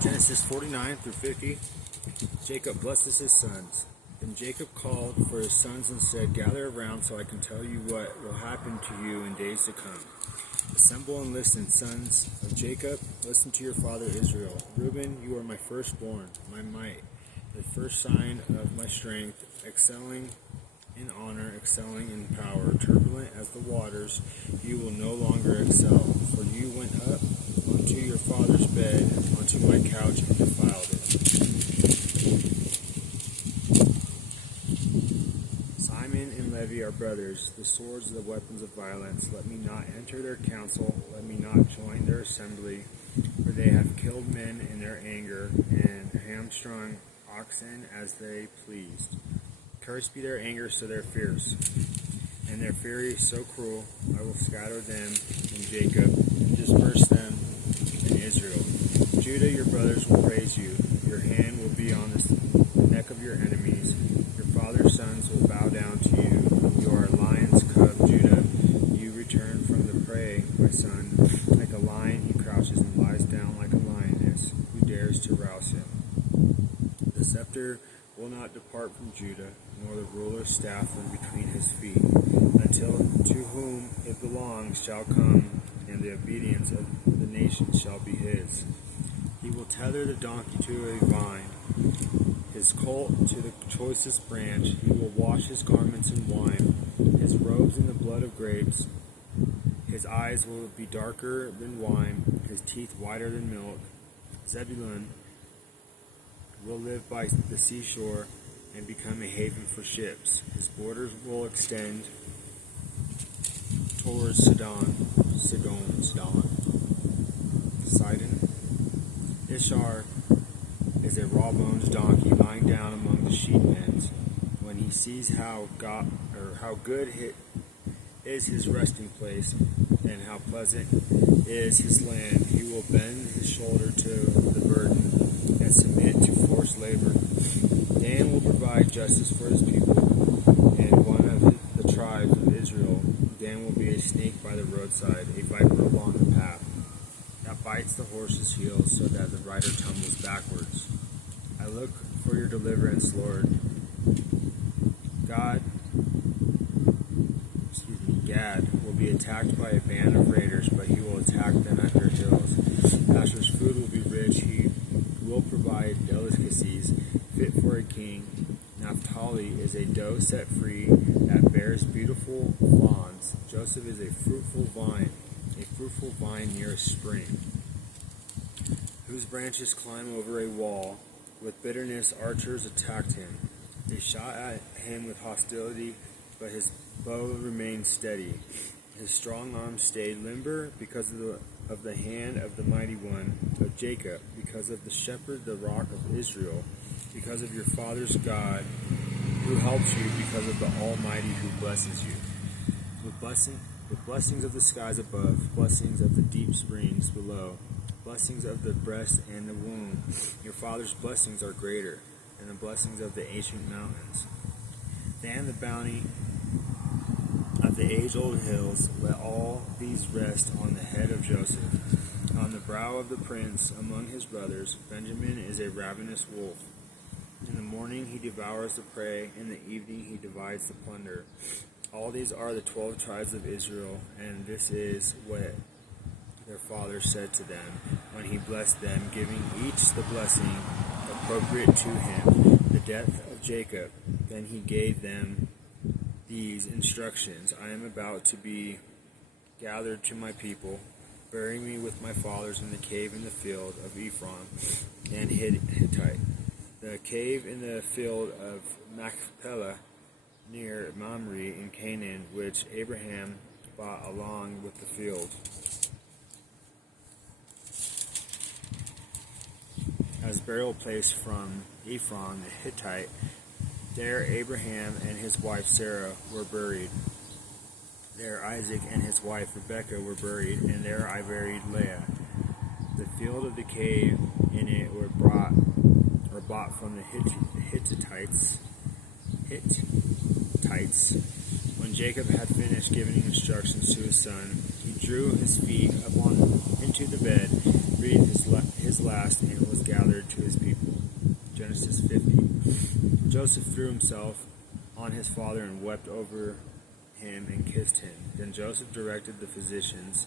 Genesis 49 through 50. Jacob blesses his sons. Then Jacob called for his sons and said, "Gather around so I can tell you what will happen to you in days to come. Assemble and listen, sons of Jacob. Listen to your father Israel. Reuben, you are my firstborn, my might, the first sign of my strength, excelling in honor, excelling in power. Turbulent as the waters, you will no longer excel. For you went up onto your father's bed, onto my couch, and defiled it." Simon and Levi are brothers. The swords are the weapons of violence. Let me not enter their council. Let me not join their assembly. For they have killed men in their anger, and hamstrung oxen as they pleased. Cursed be their anger, so they're fierce, and their fury is so cruel. I will scatter them in Jacob, and disperse them in Israel. Judah, your brothers will praise you. Your hand will be on the neck of your enemies. Your father's sons will bow down to you. You are a lion's cub, Judah. You return from the prey, my son. Like a lion, he crouches and lies down like a lioness. Who dares to rouse him? The scepter will not depart from Judah, nor the ruler's staff from between his feet, until to whom it belongs shall come, and the obedience of the nations shall be his. He will tether the donkey to a vine, his colt to the choicest branch. He will wash his garments in wine, his robes in the blood of grapes. His eyes will be darker than wine, his teeth whiter than milk. Zebulun will live by the seashore and become a haven for ships. His borders will extend towards Sidon. Ishar is a raw-boned donkey lying down among the sheep pens. When he sees how good is his resting place and how pleasant is his land, he will bend his shoulder to the burden and submit to forced labor. Dan will provide justice for his people, and one of the tribes of Israel. Dan will be a snake by the roadside, a viper along the path, that bites the horse's heels so that the rider tumbles backwards. I look for your deliverance, Lord. Gad will be attacked by a band of raiders, but he will attack them at their heels. Asher's food will be rich. He will provide delicacies fit for a king. Naphtali is a doe set free that bears beautiful fawns. Joseph is a fruitful vine near a spring, whose branches climb over a wall. With bitterness archers attacked him. They shot at him with hostility, but his bow remained steady. His strong arm stayed limber because of the hand of the mighty one of Jacob, because of the shepherd, the rock of Israel, because of your father's God, who helps you, because of the Almighty who blesses you. With blessings of the skies above, blessings of the deep springs below, blessings of the breast and the womb. Your father's blessings are greater than the blessings of the ancient mountains, than the bounty of the age-old hills. Let all these rest on the head of Joseph, on the brow of the prince among his brothers. Benjamin is a ravenous wolf. In the morning he devours the prey, in the evening he divides the plunder. All these are the 12 tribes of Israel, and this is what their father said to them when he blessed them, giving each the blessing appropriate to him, the death of Jacob. Then he gave them these instructions: I am about to be gathered to my people. Bury me with my fathers in the cave in the field of Ephron and Hittite, the cave in the field of Machpelah near Mamre in Canaan, which Abraham bought along with the field. As burial place from Ephron the Hittite, there Abraham and his wife Sarah were buried. There Isaac and his wife Rebekah were buried, and there I buried Leah. The field of the cave in it were bought from the Hittites. When Jacob had finished giving instructions to his son, he drew his feet into the bed, breathed his last and was gathered to his people. Genesis 50. Joseph threw himself on his father and wept over him and kissed him. Then Joseph directed the physicians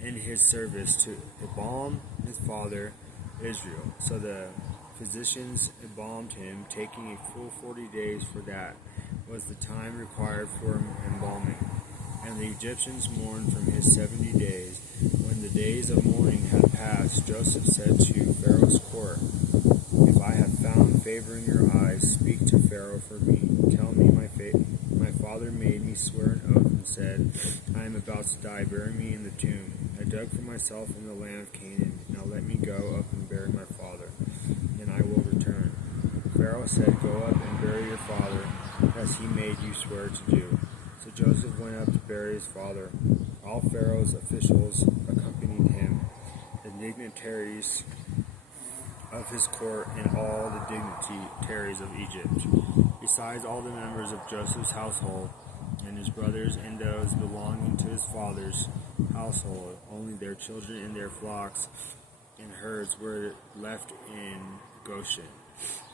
in his service to embalm his father Israel. So the physicians embalmed him, taking a full 40 days, for that was the time required for embalming. And the Egyptians mourned from his 70 days. When the days of mourning had passed, Joseph said to Pharaoh's court, "If I have found favor in your eyes, speak to Pharaoh for me. Tell me my father made me swear an oath and said, I am about to die, bury me in the tomb. I dug for myself in the land of Canaan. Now let me go up and bury my father, and I will return." Pharaoh said, "Go up and bury your father, as he made you swear to do." So Joseph went up to bury his father. All Pharaoh's officials accompanied him, the dignitaries of his court and all the dignitaries of Egypt, besides all the members of Joseph's household and his brothers and those belonging to his father's household. Only their children and their flocks and herds were left in Goshen.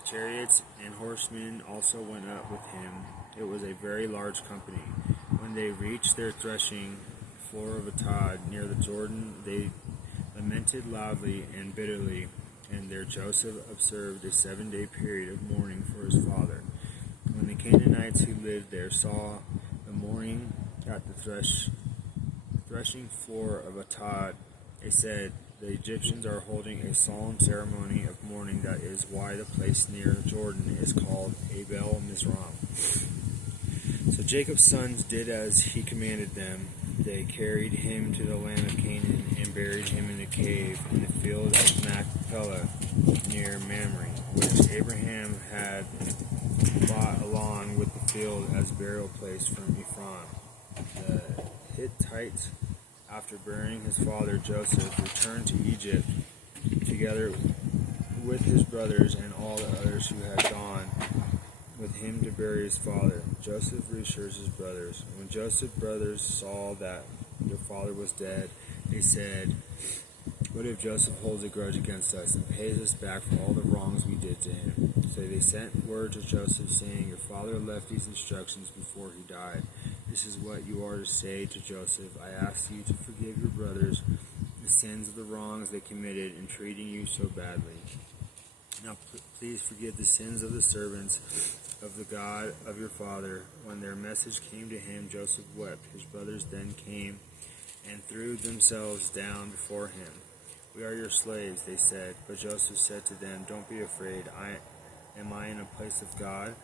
Chariots and horsemen also went up with him. It was a very large company. When they reached their threshing floor of Atad near the Jordan, they lamented loudly and bitterly, and there Joseph observed a 7-day period of mourning for his father. When the Canaanites who lived there saw the mourning at the threshing floor of Atad, they said, "The Egyptians are holding a solemn ceremony of mourning. That is why the place near Jordan is called Abel Mizraim." So Jacob's sons did as he commanded them. They carried him to the land of Canaan and buried him in a cave in the field of Machpelah near Mamre, which Abraham had bought along with the field as burial place from Ephron. The Hittites, after burying his father Joseph, returned to Egypt together with his brothers and all the others who had gone with him to bury his father. Joseph reassures his brothers. When Joseph's brothers saw that their father was dead, they said, "What if Joseph holds a grudge against us and pays us back for all the wrongs we did to him?" So they sent word to Joseph, saying, "Your father left these instructions before he died. This is what you are to say to Joseph. I ask you to forgive your brothers the sins of the wrongs they committed in treating you so badly. Now please forgive the sins of the servants of the God of your father." When their message came to him, Joseph wept. His brothers then came and threw themselves down before him. "We are your slaves," they said. But Joseph said to them, "Don't be afraid. Am I in a place of God?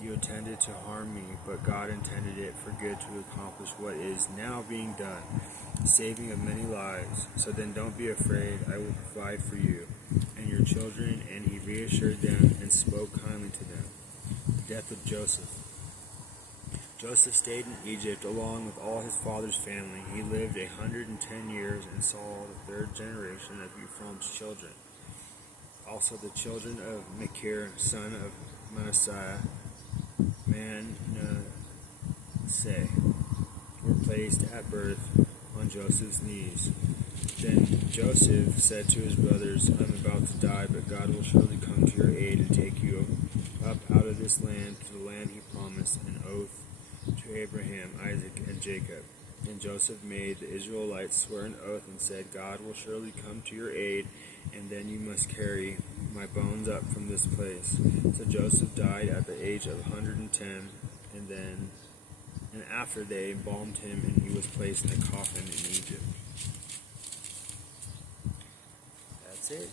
You intended to harm me, but God intended it for good to accomplish what is now being done, the saving of many lives. So then don't be afraid. I will provide for you and your children." And he reassured them and spoke kindly to them. The death of Joseph. Joseph stayed in Egypt along with all his father's family. He lived 110 years and saw the third generation of Ephraim's children. Also the children of Machir, son of Manasseh, were placed at birth on Joseph's knees. Then Joseph said to his brothers, "I am about to die, but God will surely come to your aid and take you up out of this land to the land he promised an oath to Abraham, Isaac, and Jacob." And Joseph made the Israelites swear an oath and said, "God will surely come to your aid, and then you must carry my bones up from this place." So Joseph died at the age of 110, and after they embalmed him, and he was placed in a coffin in Egypt. That's it.